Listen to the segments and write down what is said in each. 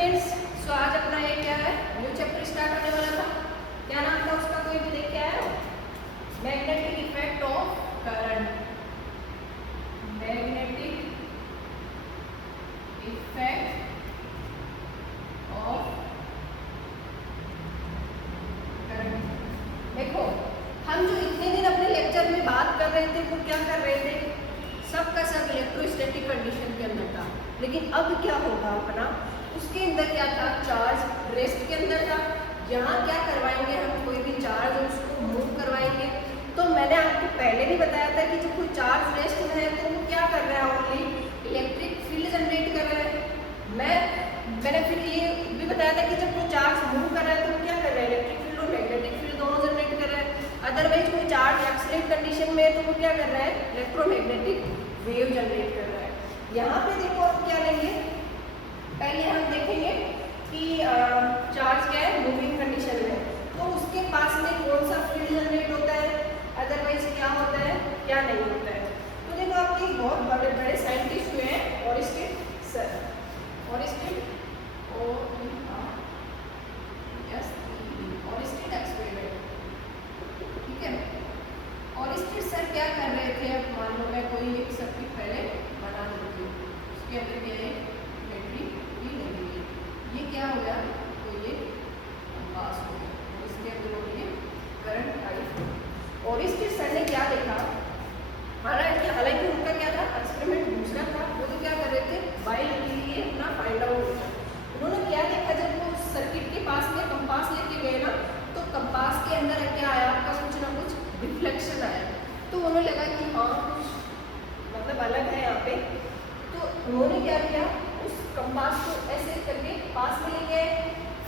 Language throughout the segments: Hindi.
फ्रेंड्स, सो आज अपना ये क्या है, न्यू चैप्टर स्टार्ट होने वाला था। क्या नाम था उसका, कोई भी देख के आया? Magnetic effect of current. Magnetic effect of current. देखो, हम जो इतने दिन अपने लेक्चर में बात कर रहे थे वो क्या कर रहे थे, सबका सब इलेक्ट्रोस्टैटिक कंडीशन के अंदर था। लेकिन अब क्या होगा अपना, उसके अंदर क्या था, चार्ज रेस्ट के अंदर था। यहाँ क्या करवाएंगे हम, कोई भी चार्ज उसको मूव करवाएंगे। तो मैंने आपको पहले भी बताया था कि जब कोई चार्ज रेस्ट में है तो वो क्या कर रहा है, ओनली इलेक्ट्रिक फील्ड जनरेट कर रहा है। मैंने फिर ये भी बताया था कि जब कोई चार्ज मूव कर रहा है तो वो क्या कर रहा है, इलेक्ट्रिक फील्ड और मैग्नेटिक फील्ड दोनों जनरेट कर रहा है। अदरवाइज कोई चार्ज एक्सीलेट कंडीशन में है तो वो क्या कर रहा है, इलेक्ट्रोमैग्नेटिक वेव जनरेट कर रहा है। यहाँ पे देखो आप क्या लेंगे, पहले हम देखेंगे कि चार्ज क्या है, मूविंग कंडीशन में, तो उसके पास में कौन सा फील्ड जनरेट होता है, अदरवाइज क्या होता है, क्या नहीं होता है। तो देखो आपके बहुत बड़े बड़े साइंटिस्ट हुए हैं, ऑरिस्टिड सर, ऑरिस्टिड ऑरिस्टिड एक्सपेरिमेंट, ठीक है। ऑरिस्टिड सर क्या कर रहे थे, अब मान लो मैं कोई एक सर्किट पहले बना देती हूँ, उसके अंदर क्या है, बैटरी भी लगी हुई है, ये क्या हो गया, तो ये पास हो गया, इसके अंदर हो गई करंट आई। ऑरिस्टिड सर ने क्या देखा, हालांकि उनका क्या था, एक्सपेरिमेंट दूसरा था, वो तो क्या कर रहे थे, बाइल के लिए अपना फाइंड आउट होता। उन्होंने क्या देखा, जब वो सर्किट के पास में कंपास लेके गए ना, तो कंपास के अंदर क्या आया आपका, कुछ ना कुछ रिफ्लेक्शन आया। तो उन्हें लगा कि हाँ कुछ मतलब अलग है यहाँ पे। तो उन्होंने क्या किया, उस कंपास को ऐसे करके पास में लेके आए,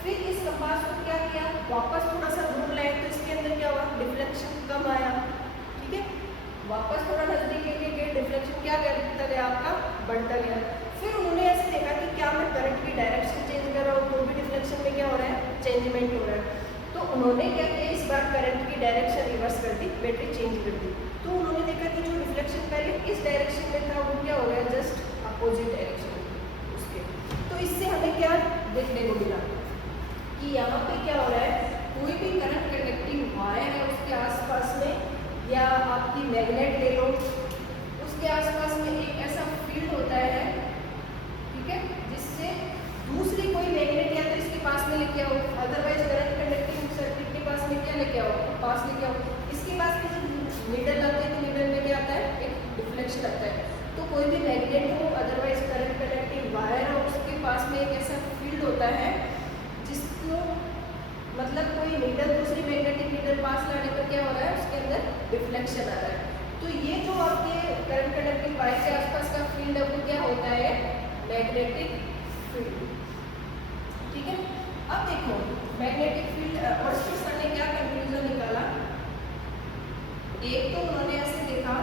फिर इस कंपास को क्या किया, वापस थोड़ा सा दूर लाए, तो इसके अंदर क्या हुआ, डिफ्लेक्शन कम आया, ठीक है। वापस थोड़ा नजदीक लेके गए, डिफ्लेक्शन क्या करता गया आपका, बढ़ता गया। फिर उन्होंने ऐसे देखा कि क्या मैं करंट की डायरेक्शन चेंज कर रहा हूँ तो भी डिफ्लेक्शन में क्या हो रहा है, चेंजमेंट हो रहा है। तो उन्होंने क्या किया, इस बार करंट की डायरेक्शन रिवर्स कर दी, बैटरी चेंज कर दी। तो उन्होंने देखा कि जो डिफ्लेक्शन पहले इस डायरेक्शन में था वो क्या हो गया, जस्ट अपोजिट डायरेक्शन उसके। तो इससे हमें क्या देखने को मिला कि यहाँ पे क्या हो रहा है, कोई भी करंट कंडक्टिंग वायर है उसके आसपास में, या आपकी मैग्नेट ले लो, उसके आसपास में एक ऐसा फील्ड होता है, ठीक है, जिससे दूसरी कोई मैग्नेट या तो इसके पास में लेके आओ, अदरवाइज करंट कंडक्टिंग सर्किट के पास में क्या लेके आओ, पास लेके आओ। इसके पास में जब नीडल लगते हैं तो नीडल में क्या आता है, एक डिफ्लेक्शन आता है। तो कोई भी मैग्नेट हो, अदरवाइज करंट कंडक्टिंग वायर हो, उसके पास में एक ऐसा फील्ड होता है जिसको मतलब कोई नीडल दूसरी मैग्नेटिक नीडल पास लाने पर क्या हो रहा है, उसके अंदर डिफ्लेक्शन आ रहा है। तो ये जो आपके करंट कंडक्टिंग वायर के आसपास का फील्ड है वो क्या होता है, मैग्नेटिक फील्ड, ठीक है। अब देखो मैग्नेटिक फील्ड, और सर ने क्या कंक्लूजन निकाला, एक तो उन्होंने ऐसे देखा,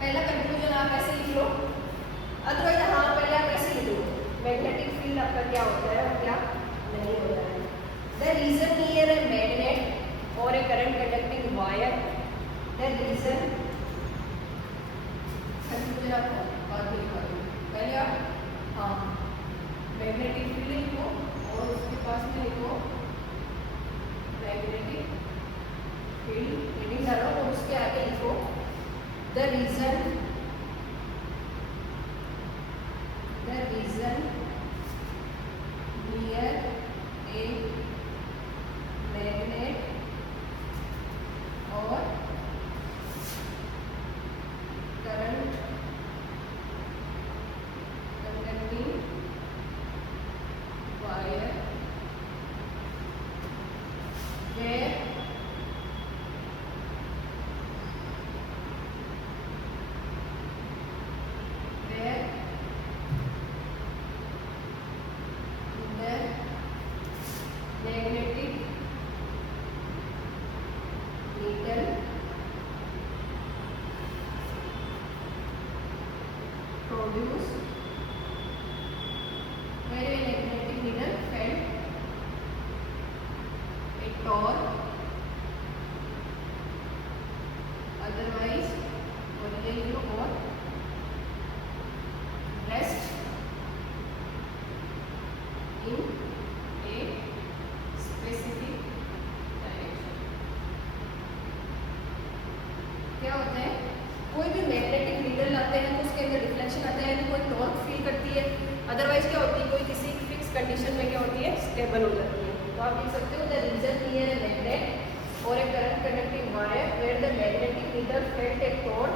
पहला कंक्लूजन आप ऐसे लिख लो, अदरवाइज हाँ पहले आप ऐसे लिख लो, मैग्नेटिक फील्ड आपका क्या होता है और क्या नहीं होता है। The region near a magnet or a current conducting wire, the region, conclusion आपको बाद में लिखा दूँ, पहले आप हाँ मैग्नेटिक फील्ड लिखो और उसके पास में लिखो मैग्नेटिक फील्ड, रीडिंग डालो और उसके आगे लिखो the region near a magnet or current conducting wire where the magnetic needle produce, where a magnetic needle felt a torque, otherwise or rest आता है, यानी कोई टॉर्क फील करती है, अदरवाइज क्या होती है, कोई किसी फिक्स कंडीशन में क्या होती है, स्टेबल हो जाती है। तो आप देख सकते हो the region near a magnet or a current conducting wire where the magnetic needle felt a torque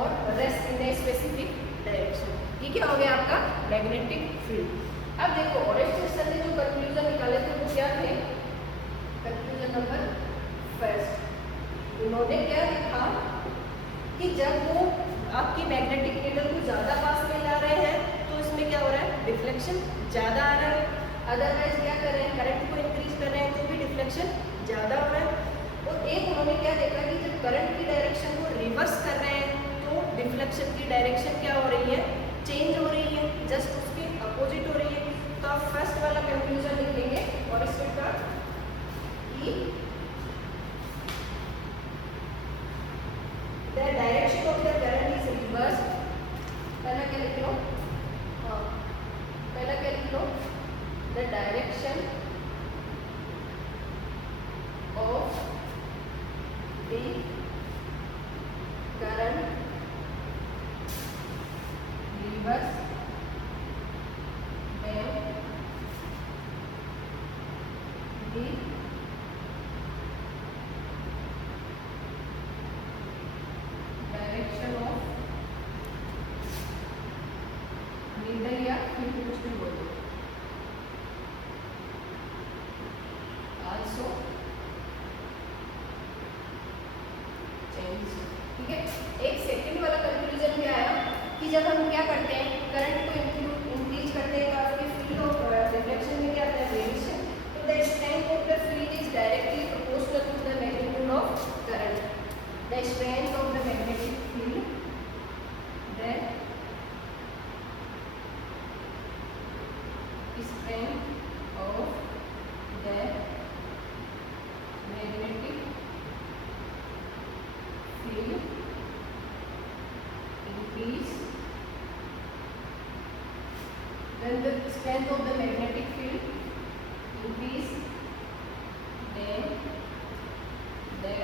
और rest in a specific direction. ये क्या हो गया आपका मैग्नेटिक फील्ड। अब देखो ओरेस्टेड ने जो कंक्लूजन निकाले थे वो क्या थे, कंक्लूजन नंबर फर्स्ट, उन्होंने क्या लिखा कि जब वो आपकी मैग्नेटिक नीडल को ज़्यादा पास में ला रहे हैं तो इसमें क्या हो रहा है, डिफ्लेक्शन ज़्यादा आ रहा है, अदरवाइज क्या कर रहे हैं, करंट को इंक्रीज कर रहे हैं तो भी डिफ्लेक्शन ज़्यादा हो रहा है। और एक उन्होंने क्या देखा कि जब करंट की डायरेक्शन को रिवर्स कर रहे हैं तो डिफ्लेक्शन की डायरेक्शन क्या हो रही है, चेंज हो रही है, जस्ट उसके अपोजिट हो रही है। तो आप फर्स्ट वाला कंक्लूजन लिखेंगे और इसका कि the direction of the current is reversed। पहला क्या लिख लो, पहला क्या लिख लो, the direction of the current reverse when the direction of needle या फिर कुछ भी बोलो, आल्सो चेंज। ठीक है, एक सेकंड वाला कंक्लूजन क्या आया कि जब हम क्या करते हैं, करंट को इंक्रीज करते हैं तो आपके फील्ड ऑफ रिफ्लेक्शन में क्या आता है, वेरिएशन। तो the strength of the field is directly proportional to the magnitude of current. The strength of the magnetic field, the strength of the magnetic field increase when the strength of the magnetic field increase, then the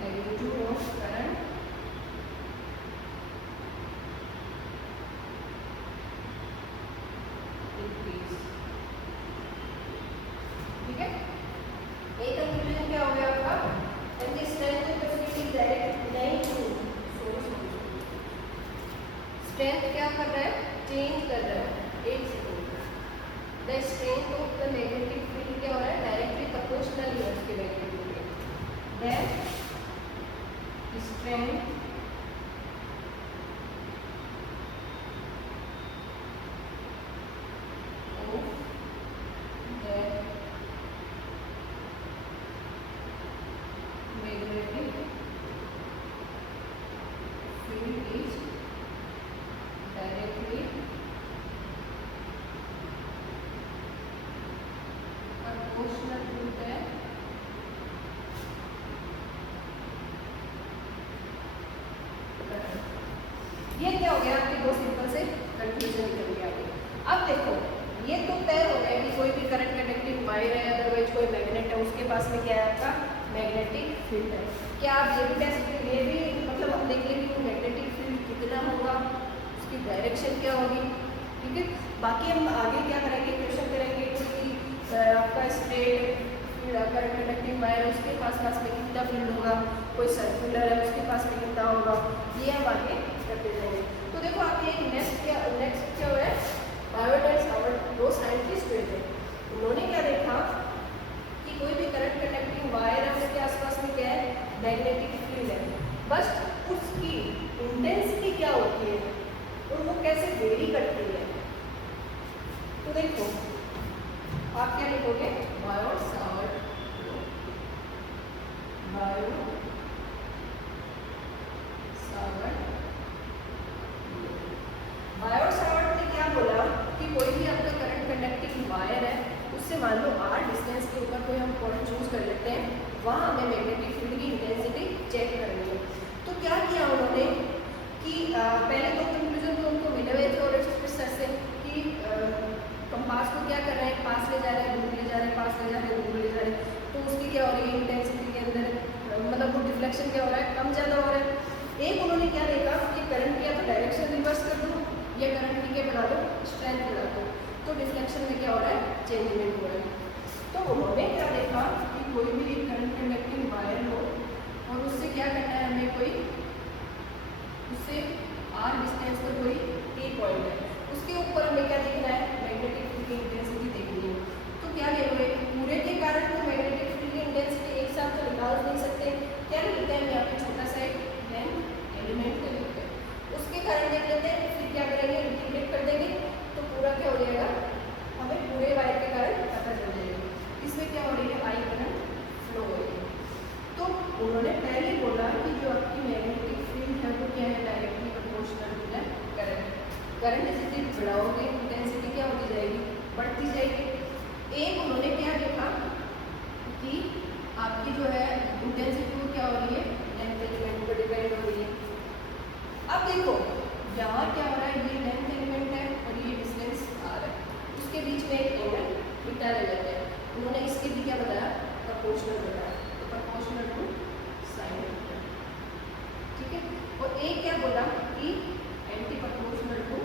magnitude of current increase। ठीक है, एक कंक्लूजन क्या हो गया आपका, and the strength of the field is direct नहीं स्ट्रेंथ क्या कर रहा है, चेंज कर रहा है। एक second, the strength of the magnetic field क्या हो रहा है, डायरेक्टली प्रोपोर्शनल है उसके मैग्नेट्यूड के। That strength of the magnetic field is directly proportional to the ये क्या हो गया, आपके दो सिंपल से कंक्लूजन निकल गया। अब देखो ये तो तय हो गया कि कोई भी करंट कंडक्टिंग वायर है, अदरवाइज कोई मैग्नेट है, उसके पास में क्या है आपका मैग्नेटिक फील्ड है। क्या आप ये भी टेस्ट, ये भी मतलब हम देख लेंगे कि मैग्नेटिक फील्ड कितना होगा, उसकी डायरेक्शन क्या होगी। ठीक है, बाकी हम आगे क्या करेंगे, क्वेश्चन करेंगे कि आपका स्ट्रेट करंट कंडक्टिंग वायर है उसके पास में कितना फील्ड होगा, कोई सर्कुलर है उसके पास में कितना होगा, ये हम आगे करते जाएंगे। तो देखो आपके नेक्स्ट क्या है, बायोट एंड सावर्ट दो साइंटिस्ट हुए थे, उन्होंने क्या देखा कि कोई भी करंट कंडक्टिंग वायर है उसके आसपास में क्या है, मैग्नेटिक फील्ड है, बस उसकी इंटेंसिटी क्या होती है और वो कैसे वेरी करती है। तो देखो आप क्या लिखोगे, बायोट सावर्ट ने क्या बोला कि कोई भी आपका करंट कंडक्टिंग वायर है उससे मान लो r डिस्टेंस के ऊपर कोई हम पॉइंट चूज कर लेते हैं, वहाँ हमें मैग्नेटिक फील्ड की इंटेंसिटी चेक करनी है। तो क्या किया उन्होंने कि पहले दो कंक्लूजन तो उनको मिले हुए थे और सर से कि कंपास को क्या कर रहे हैं, पास ले जा रहे हैं, दूर ले जा रहे हैं, पास ले जा रहे हैं, दूर ले जा रहे हैं। तो उसकी क्या हो रही है इंटेंसिटी के अंदर, मतलब वो डिफ्लेक्शन क्या हो रहा है, कम ज़्यादा हो रहा है। एक उन्होंने क्या देखा कि करंट की या तो डायरेक्शन रिवर्स कर दो या करंट की क्या बढ़ा दो, स्ट्रेंथ बढ़ा दो, तो डिफ्लेक्शन में क्या हो रहा है, चेंजमेंट हो रहा है। तो उन्होंने क्या देखा कि कोई भी एक करंट कंडक्टिंग वायर हो और उससे क्या करना है हमें, कोई उससे आर डिस्टेंस पर कोई ए पॉइंट है, उसके ऊपर हमें क्या देखना है, मैग्नेटिक फील्ड की इंटेंसिटी देखनी है। तो क्या देखोगे, पूरे के कारण तो मैग्नेटिक फील्ड की इंटेंसिटी एक साथ तो निकाल नहीं सकते, क्या लिखते हैं हम यहाँ पे छोटा सा एक लेंथ एलिमेंट को लिखते हैं, उसके कारण देख लेते हैं, फिर क्या करेंगे, इंटीग्रेट कर देंगे तो पूरा क्या हो जाएगा, हमें पूरे वायर के कारण पता चल जाएगा इसमें क्या हो रही है, आई करंट फ्लो हो रही है। तो उन्होंने पहले बोला कि जो आपकी मैग्नेटिक फील्ड है वो क्या है, directly proportional to the current. Current जितनी बढ़ाओगे इंटेंसिटी क्या होती जाएगी, बढ़ती जाएगी। एक उन्होंने क्या देखा कि आपकी जो है इंटेंसिटी वो क्या हो रही है, लेंथ एलिमेंट पर डिपेंड हो रही है। अब देखो यहाँ क्या हो रहा है, ये लेंथ एलिमेंट है और ये डिस्टेंस आर है, उसके बीच में एक एंगल बीटा ले लेते हैं। उन्होंने इसके भी क्या बताया, प्रोपोर्शनल बताया, तो प्रोपोर्शनल टू साइन थीटा, ठीक है। और एक क्या बोला कि anti proportional to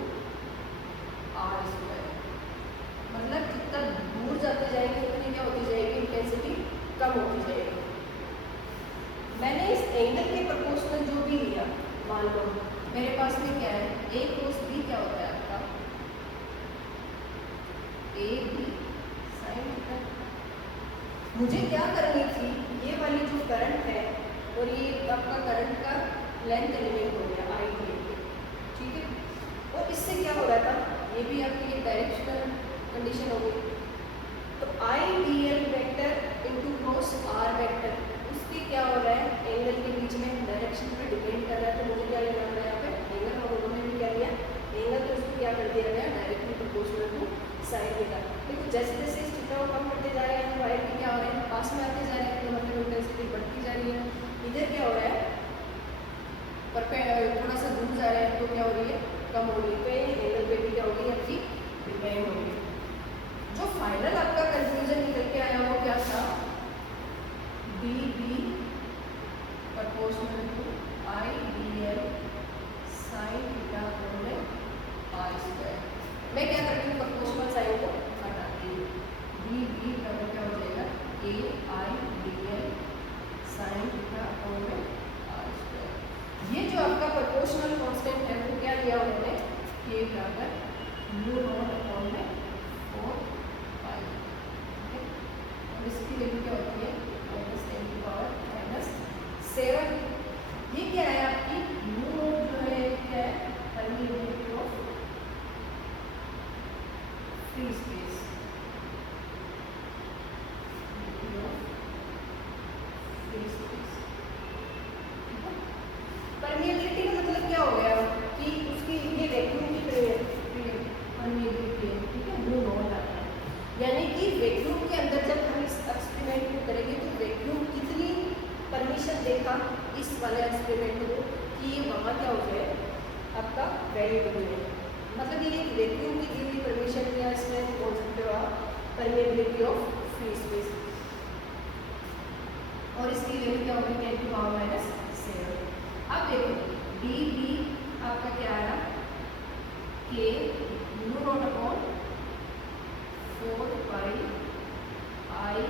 r square, मतलब जितना दूर जाते जाएंगे उतनी क्या होती जाएगी, इंटेंसिटी कम होती जाएगी। मैंने इस एंगल के प्रोपोर्शनल जो भी लिया, मान लो मेरे पास में क्या है, ए कोस बी क्या होता है आपका, ए बी साइन थीटा। मुझे क्या करनी थी, ये वाली जो करंट है और ये आपका करंट का लेंथ एलिमेंट हो गया आई डी एल, ठीक है। और इससे क्या हो रहा था, ये भी आपकी एक डायरेक्शनल कंडीशन हो गई, तो I D L vector into cross are vector, उसकी क्या हो रहा है, एंगल के बीच में डायरेक्शन पर डिपेंड कर रहा है। तो मुझे क्या लेना है यहाँ पे एंगल, और उन्होंने भी क्या लिया एंगल, तो उसको क्या कर दिया गया, directly proportional to sine theta. देखो जैसे जैसे इस थीटा को कम करते जा रहे हैं, वायर के क्या हो रहे हैं, पास में आते जा रहे हैं, तो मतलब इंटेंसिटी बढ़ती जा रही है। इधर क्या हो रहा है, थोड़ा सा दूर जा रहे हैं तो क्या हो रही है, कम हो रही है, एंगल पे भी क्या होगी आपकी डिपेंड होगी। जो फाइनल आपका कंक्लूजन निकल के आया वो क्या था, D B proportional to I D L sine theta are square. मैं क्या करती हूँ, प्रोपोर्शनल साइन को हटाती हूँ, डी बी बराबर क्या हो जाएगा, A I D L sine theta are square. ये जो आपका प्रोपोर्शनल कांस्टेंट है वो क्या दिया उन्होंने, के बराबर म्यू नॉट अपॉन में 4 पाई, ठीक है। और इसकी वैल्यू क्या होती है, -10⁻⁷। ये क्या है आपकी म्यू नॉट जो है, क्या है, परमीएबिलिटी ऑफ फ्री स्पेस, परमीएबिलिटी का मतलब क्या हो गया कि उसकी ये वैक्यूम की परमीएबिलिटी है, ठीक है, म्यू नॉट आता है। यानी कि वैक्यूम के अंदर जब हम इस एक्सपेरिमेंट को करेंगे तो वैक्यूम कितनी परमिशन देखा इस वाले एक्सपेरिमेंट को कि ये वहाँ क्या हो जाए, आपका वैल्यू बन जाए, मतलब ये वैक्यूम की दी हुई परमिशन या इसमें बोल सकते हो आप परमिएबिलिटी ऑफ फ्री स्पेस। और इसकी वैल्यू क्या होगी, 10⁻⁷। अब देखो डी बी आपका क्या आया, के mu naught upon 4 pi I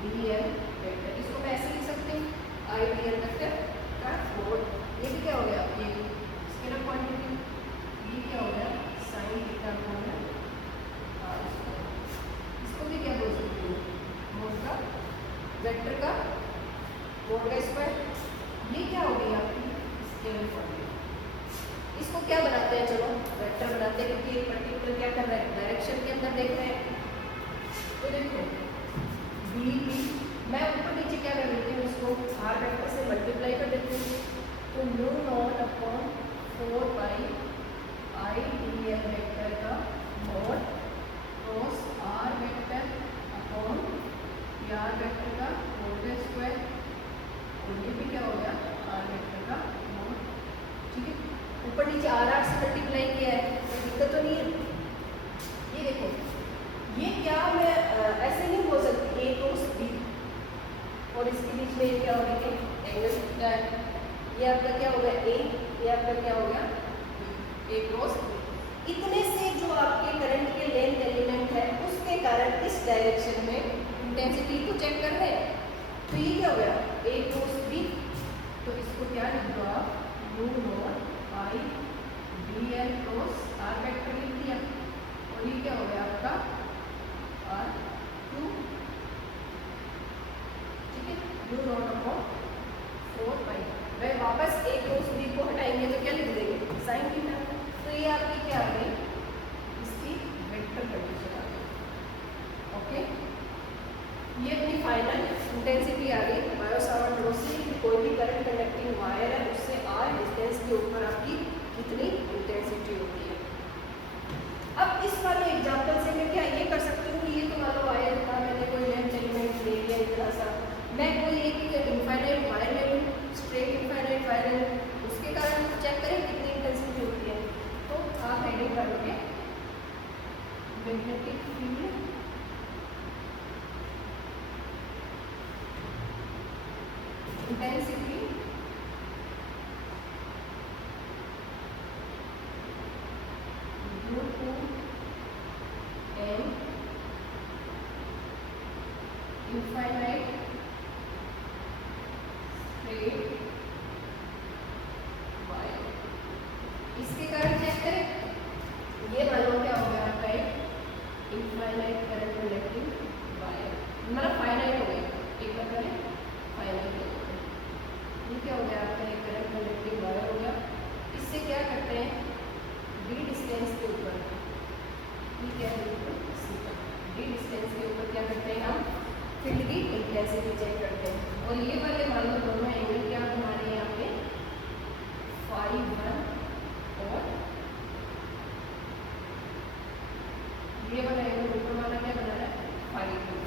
D L vector, इसको मैं ऐसे लिख सकती हूँ, आई डी एल वेक्टर का 4, ये भी क्या हो गया, ये स्केलर क्वांटिटी, ये क्या हो गया, साइन थीटा आर स्क्वायर। इसको भी क्या बोल सकती हूँ, मोड का वेक्टर का मोड का स्क्वायर। ये क्या हो गई आपकी स्केलर क्वांटिटी। इसको क्या बनाते हैं, चलो वेक्टर बनाते हैं, क्योंकि एक पर्टिकुलर क्या कर रहा है, डायरेक्शन के अंदर देख रहे हैं। तो देखो डी बी, मैं ऊपर नीचे क्या कर देती हूँ, इसको आर वेक्टर से मल्टीप्लाई कर देती हूँ, तो mu naught upon 4 pi I D L vector का mod cross are vector upon R vector का मोड का स्क्वायर, और ये भी क्या हो गया, आर वेक्टर का मॉड, ठीक है। ऊपर नीचे आर आर से मल्टीप्लाई किया है, कोई दिक्कत तो नहीं है। ये देखो ये क्या मैं ऐसे नहीं बोल सकती ए क्रॉस बी और इसके बीच में ये क्या हो गया एंगल थीटा है। ये आपका क्या हो गया ए, ये आपका क्या हो गया ए क्रॉस बी। इतने से जो आपके करंट के लेंथ एलिमेंट है उसके कारण इस डायरेक्शन में इंटेंसिटी को चेक कर रहे हैं। तो ये क्या हो गया ए क्रॉस बी, तो इसको क्या लिख दो आप u naught I B L cross are vector लिख दिया। और ये क्या हो गया आपका आर टू, ठीक है, यू नॉट अपॉन 4 पाई। वह वापस ए क्रॉस बी को हटाएंगे तो क्या लिख देंगे साइन थीटा। तो ये आपकी क्या आ गई इसकी वेक्टर कंडीशन आ गई। ओके, ये अपनी फाइनल इंटेंसिटी आ गई बायो सावर्ट लॉ से कि कोई भी करंट कंडक्टिंग वायर है उससे आर डिस्टेंस के ऊपर आपकी कितनी इंटेंसिटी होती है। अब इस वाले एग्जांपल से मैं क्या ये कर सकती हूँ कि ये तो वाला वायर था, मैंने कोई लेंथ एलिमेंट ले लिया इतना सा, मैं कोई एक इनफाइनाइट वायर ले लूँ, स्ट्रेट इनफाइनाइट वायर ले लूँ, उसके कारण चेक करें कितनी इंटेंसिटी होती है। तो आप हेडिंग करोगे magnetic field intensity due to an infinite straight wire. इसके कारण चेक करें, ये मालूम क्या हो गया आपका एक इनफाइनाइट करंट कंडक्टिंग वायर, मतलब फाइनाइट हो गया, एक बार करें फाइनाइट हो गया। ये क्या हो गया आपका एक करंट कंडक्टिंग वायर हो गया। इससे क्या करते हैं डी डिस्टेंस के ऊपर, ये क्या है डी डिस्टेंस के ऊपर क्या करते हैं हम फील्ड की इंटेंसिटी चेक करते हैं। और ये वाले मान लो दोनों एंगल क्या बना रहे हैं यहाँ पे फाई 1 और ये वाला एंगल ऊपर वाला क्या बना रहा है फाई 2,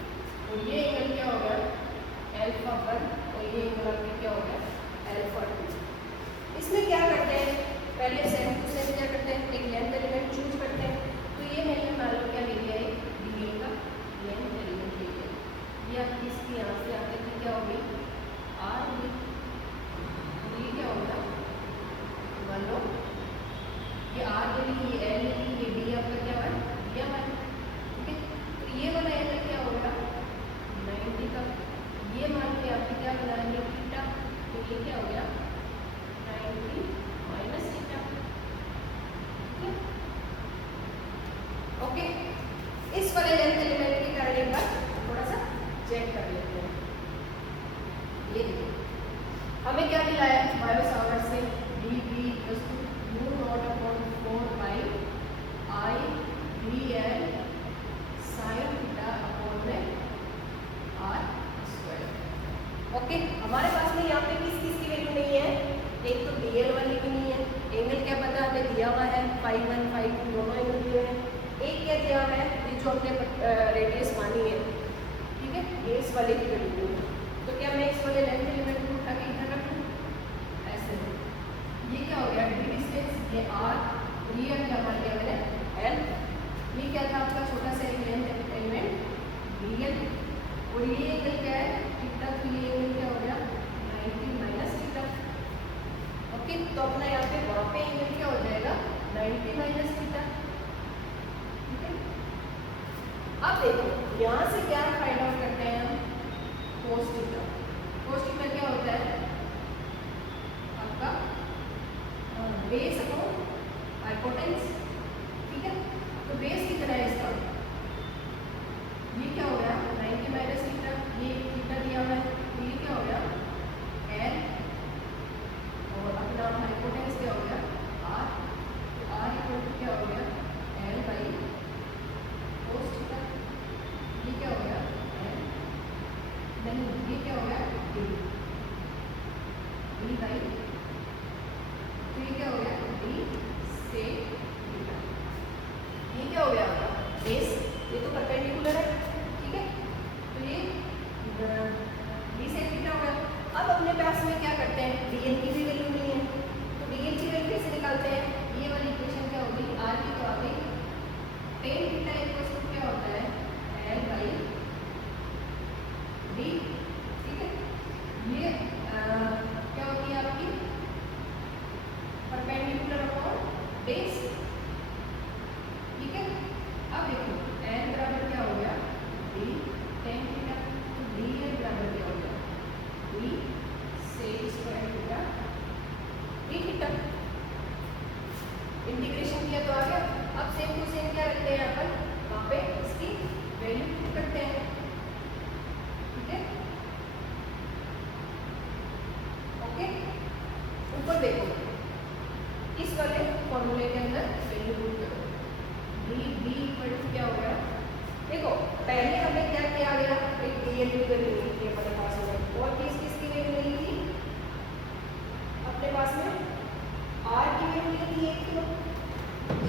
और ये एंगल क्या होगा अल्फा 1 और ये एंगल आपके क्या हो गया अल्फा 2। इसमें क्या करते हैं पहले सेम टू सेम क्या करते हैं एक लेंथ एलिमेंट चूज करते हैं। तो ये मैंने मान लो क्या ले लिया है डी का लेंथ एलिमेंट ले लिया, ये आपकी इसकी यहाँ से आगे की क्या होगी आर डी, ये क्या होगा मान लो ये आर ले ली, ये एल ले ली, ये डी आपका क्या है ये मान, ठीक है। तो ये वाला एंगल क्या होगा 90 का, ये मान के आपकी क्या बनाएंगे थीटा, तो ये क्या हो गया 90 माइनस थीटा, ठीक है। ओके, इस वाले लेंथ एलिमेंट के कारण एक बार थोड़ा सा चेक कर लेते हैं। ये हमें क्या मिला है बायो सावर्ट से D B u naught upon 4 pi I B L sine theta upon में आर स्क्वायर। ओके, हमारे पास में यहाँ पे किस किस की वैल्यू नहीं है, एक तो डी एल वाली भी नहीं है, एंगल क्या पता हमें दिया हुआ है फाई 1 फाई 2 दोनों एंगल दिए हैं, एक क्या दिया है ये जो हमने रेडियस मानी है, ठीक है, ये इस वाले की वैल्यू है। तो क्या मैं इस वाले लेंथ एलिमेंट को उठा के इधर रखूँ ऐसे, ये क्या हो गया डी डिस्टेंस ये आर, ये क्या मान लिया मैंने एल, ये क्या था आपका छोटा सा एक लेंथ एलिमेंट डी एल, और ये एंगल क्या है थीटा, तो ये एंगल क्या हो गया 90 माइनस थीटा। ओके, तो अपना यहाँ पे वहाँ पे एंगल क्या हो जाएगा 90 माइनस थीटा, ठीक है। अब देखो यहाँ से क्या फाइंड आउट करते हैं हम कोस थीटा। कोस थीटा क्या होता है आपका बेस अपॉन हाइपोटेन्यूज, ठीक है। तो बेस कितना है इसका, ये क्या हो गया 90 माइनस थीटा, ये थीटा दिया हुआ है, तो ये क्या हो गया एल, और अपना हाइपोटेन्यूज क्या हो गया आर, तो आर इक्वल टू क्या हो गया एल बाई कोस थीटा, ये क्या हो गया एल नहीं ये क्या हो गया डी, डी बाई, तो ये क्या हो गया डी से थीटा, ये क्या हो गया आपका बेस, ये तो परपेंडिकुलर है, ठीक है। तो ये डी से थीटा हो गया। अब अपने पास में क्या इंटीग्रेशन किया तो आ गया। अब सेम टू सेम क्या रखते हैं अपन, वहाँ पे इसकी वैल्यू करते हैं। ठीक है, ओके। ऊपर देखो, इस वाले फॉर्मूले के अंदर वैल्यू पुट करो, b इक्वल टू क्या हो गया, देखो पहले हमें क्या किया गया, एक डीएल की वैल्यू मिली थी अपने पास में, और किसकी वैल्यू मिली थी अपने पास में, r की वैल्यू मिली थी 1 किलो।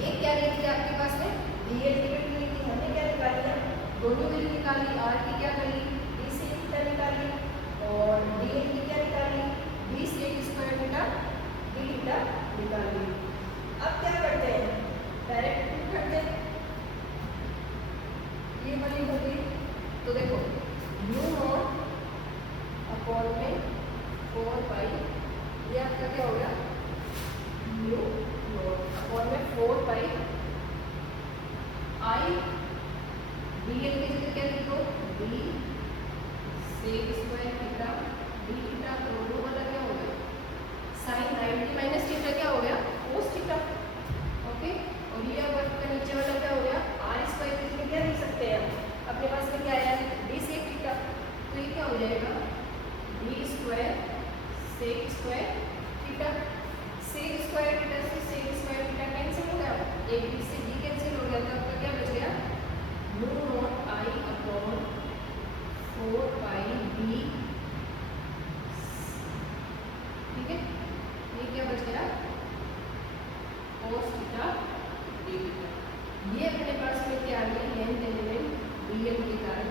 एक क्या ली थी आपके पास में, डीएल की वैल्यू मिली थी, हमने क्या निकाली है, दोनों वैल्यू निकाली, r की क्या करी, d sec थीटा निकाली, और dl की क्या निकाली, d sec square theta d theta निकाली। अब क्या करते हैं, डायरेक्ट पुट करते हैं, ये वाली होगी, तो देखो म्यू नॉट अपॉन में 4 पाई, ये आपका क्या हो गया, म्यू नॉट अपॉन में 4 पाई आई, डीएल की जगह क्या लिखो, d sec square theta d theta, दोनों वाला क्या हो गया, साइन 90 माइनस थीटा क्या हो गया, कोस थीटा। ओके, और ये वर्ग का नीचे वाला क्या हो गया, आर स्क्वायर की जगह क्या लिख सकते हैं, अपने पास में क्या आया, d sec थीटा, तो ये क्या हो जाएगा, d square sec square theta, sec square theta से sec स्क्वायर थीटा कैंसिल हो गया, एक d से d कैंसिल हो गया, तो आपका क्या बच गया, mu naught I upon 4 pi d, ठीक है, ये क्या बच गया, cos थीटा d थीटा। ये अपने पास में क्या आ गया, लेंथ एलिमेंट dl के कारण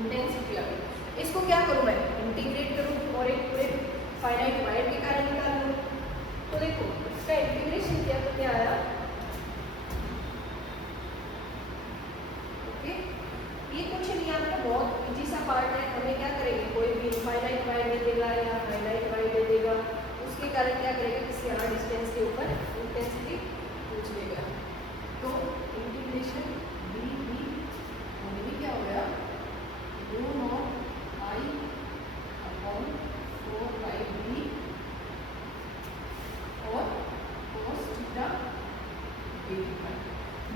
इंटेंसिटी आ गई। इसको क्या करूं मैं, इंटीग्रेट करूं और एक पूरे फाइनाइट वायर के कारण निकाल लूं। तो देखो इसका इंटीग्रेशन किया तो क्या आया, ओके, ये कुछ नहीं आपका बहुत इजी सा पार्ट है। हमें क्या करेंगे, कोई भी इनफाइनाइट वायर दे देगा या फाइनाइट वायर दे देगा, उसके कारण क्या करेगा, किसी r डिस्टेंस के ऊपर इंटेंसिटी पूछ लेगा। तो इंटीग्रेशन क्या हो गया, mu naught I upon 4 pi d और cos थीटा d थीटा।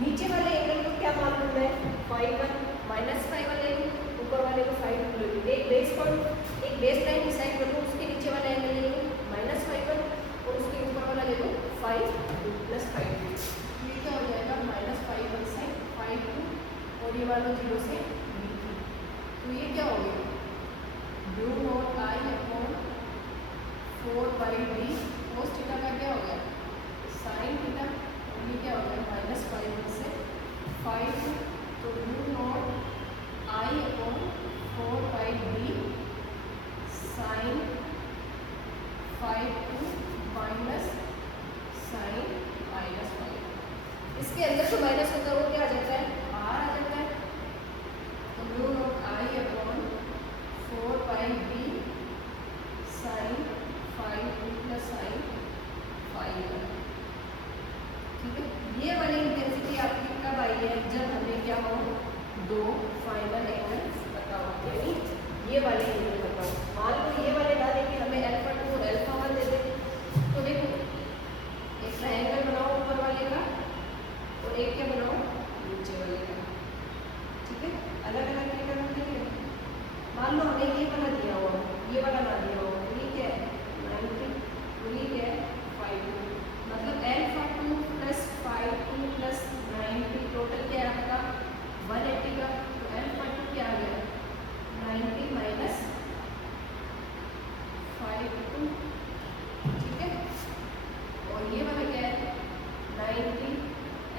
नीचे वाले एंगल को क्या मान लूं मैं, φ1 माइनस φ1 ले लूं, ऊपर वाले को φ2 ले लूं, एक बेस पॉइंट एक बेस लाइन डिसाइड कर लूं, उसके नीचे वाला एंगल ले लूं माइनस φ1 और उसके ऊपर वाला ले लूं φ2 प्लस φ2, ये क्या हो जाएगा, माइनस φ1 से φ2 और ये वाला 0 से b2, तो ये क्या हो गया, mu naught I upon 4 pi d cos theta का क्या हो गया, साइन थीटा, और ये क्या हो गया, माइनस φ1 से φ2, तो mu naught I upon 4 pi d sine φ2 minus sine minus φ2। इसके अंदर जो माइनस होता है वो क्या आ जाता है, r आ जाता है, तो mu naught I upon 4 pi d sine φ2 plus sign φ1। ठीक है, ये वाली इंटेंसिटी आपकी कब आई है, जब हमें क्या हो, दो फाइनल एंगल्स बताओ, यानी ये वाले एंगल बताओ। मान लो ये वाले ना देके हमें α2 और α1 दे दे, तो देखो एक ट्रायंगल बनाओ ऊपर वाले का और एक क्या बनाओ नीचे वाले का, ठीक है, अलग अलग तरीका रखेंगे। मान लो हमें ये वाला दिया हुआ, ये वाला ना दिया हुआ, तो ये क्या है 90, तो ये क्या है φ2, मतलब α2 प्लस φ2 प्लस 90 टोटल क्या है आपका 180 का, तो α2 क्या आ गया 90 माइनस φ2, ठीक है, और ये वाला क्या है 90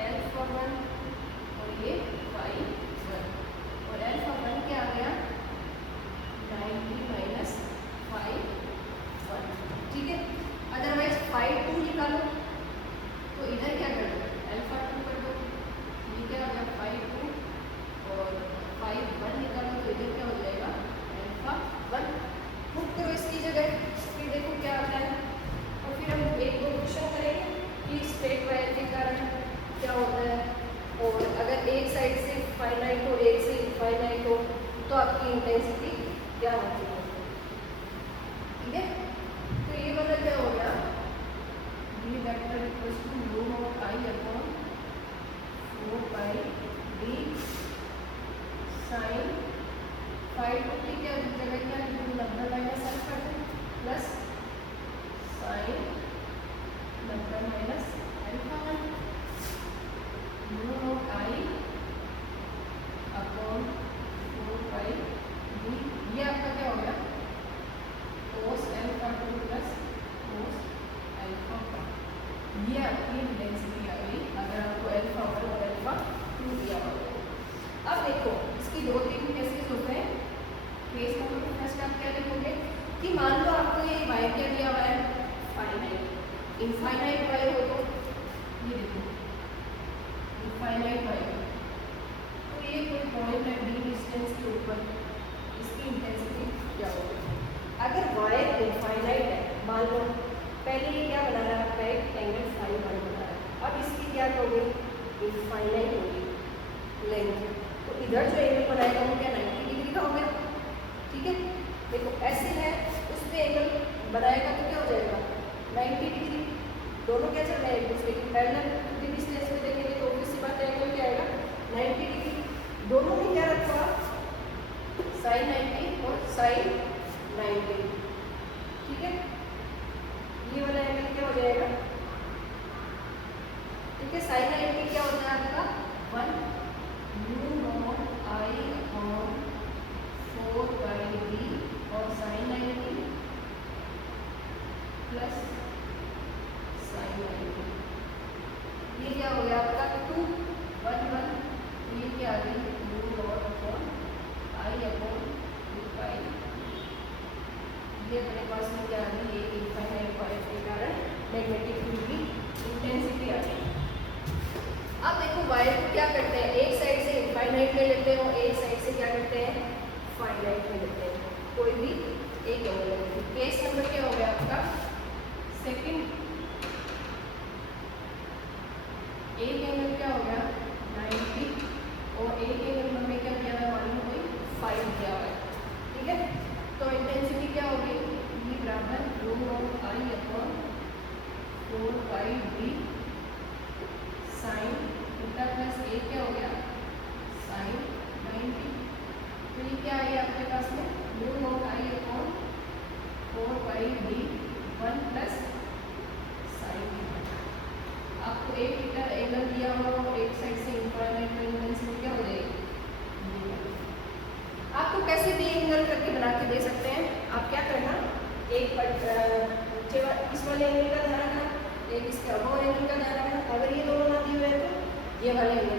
α1 और ये φ1, और α1 क्या आ गया 90 माइनस φ1, ठीक है। अदरवाइज φ2 निकालो तो इधर क्या कर दो α2 कर दो, ये क्या हो गया φ2, और φ1 निकालो तो इधर क्या हो जाएगा α1, पुट करो इसकी जगह, फिर देखो क्या आता है, और फिर हम एक दो क्वेश्चन करेंगे कि स्ट्रेट वायर के कारण क्या होता है, और अगर एक साइड से फाइनाइट हो एक से इनफाइनाइट हो तो आपकी इंटेंसिटी क्या होती है, ठीक है। तो ये वाला क्या हो गया, v vector equals to mu naught ये आपकी इंटेंसिटी आ गई अगर आपको अल्फा 1 और अल्फा 2 दिया हुआ। अब देखो इसकी 2-3 केसेस होते हैं। केस नंबर फर्स्ट आप क्या लिखोगे कि मान लो आपको ये वाई क्या दिया हुआ है, फाइनाइट। इनफाइनाइट वाई हो तो ये देखो इनफाइनाइट वाई, तो ये कोई पॉइंट है डी डिस्टेंस के ऊपर, इसकी इंटेंसिटी क्या होगी। अगर वाई इनफाइनाइट है, मान लो पहले ये क्या बना रहा है आपका एक एंगल फाई 1 बना रहा है, अब इसकी क्या होगी इनफाइनाइट होगी लेंथ, तो इधर जो एंगल बनाएगा वो क्या 90 डिग्री का हो गया। ठीक है, देखो ऐसे है उस पर एंगल बनाएगा तो क्या हो जाएगा 90 डिग्री। दोनों क्या चल रहे हैं एक दूसरे की पैरेलल डिस्टेंस में देखेंगे तो ऑब्वियस सी बात है एंगल क्या आएगा 90 डिग्री। दोनों में क्या रखा साइन 90 और साइन 90। ठीक है, ये वाला एंगल क्या हो जाएगा, ठीक है साइन 90 क्या होता है आपका 1 mu naught I upon 4 pi D और साइन 90 प्लस साइन 90, ये क्या हो गया आपका 2 1 1, ये क्या आ गई mu naught upon I upon 2 पाई, ये अपने पास में क्या आ गई ये इनफाइनाइट वाई के कारण मैग्नेटिक फील्ड की इंटेंसिटी आ गई। अब देखो वायर को क्या करते हैं, एक साइड से इनफाइनाइट में लेते हैं और एक साइड से क्या करते हैं फाइनाइट में लेते हैं, कोई भी एक एंगल लेते हैं। केस नंबर क्या हो गया आपका सेकंड, एक एंगल क्या हो गया 90 और एक एंगल हमें क्या दिया है मालूम कोई 5 दिया हुआ है। ठीक है, तो इंटेंसिटी क्या होगी ये बराबर rho naught I upon 4 pi D sine theta plus A क्या हो गया साइन 90, तो ये क्या है आपके पास में rho naught I upon 4 pi D 1 plus sine theta. आपको एक थीटा एंगल दिया हुआ और एक साइड से इनफाइनाइट में इंटेंसिटी क्या हो जाएगी, आपको कैसे भी एंगल करके बना के दे सकते हैं। आप क्या करना एक इस वाले एंगल का ध्यान रखना, एक इसके अबव एंगल का ध्यान रखना, अगर ये दोनों ना दिए हुए तो ये वाले एंगल